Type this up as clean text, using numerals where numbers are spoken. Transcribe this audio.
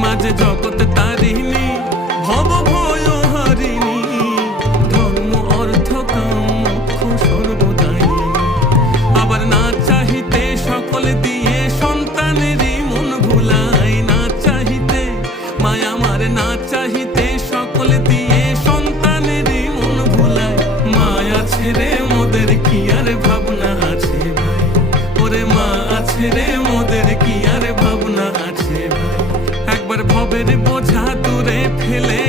মাঝে জগৎ তারিণী ভব ভয় হারিণী, ধর্ম অর্থ কাম মোক্ষ সর্বদায়িনী। আবার না চাহিতে সকল দিয়ে সন্তানেরই মন ভুলায়, না চাহিতে মায়া আমার না চাহিতে সকল দিয়ে সন্তানেরই মন ভুলায়। মায়া ছেড়ে মোদের কি আর ভাবনা আছে ভাই, ওরে মা আছে রে মোদের কি আর ভাবনা আছে ভাই। একবার ভবের বোঝা দূরে ফেলে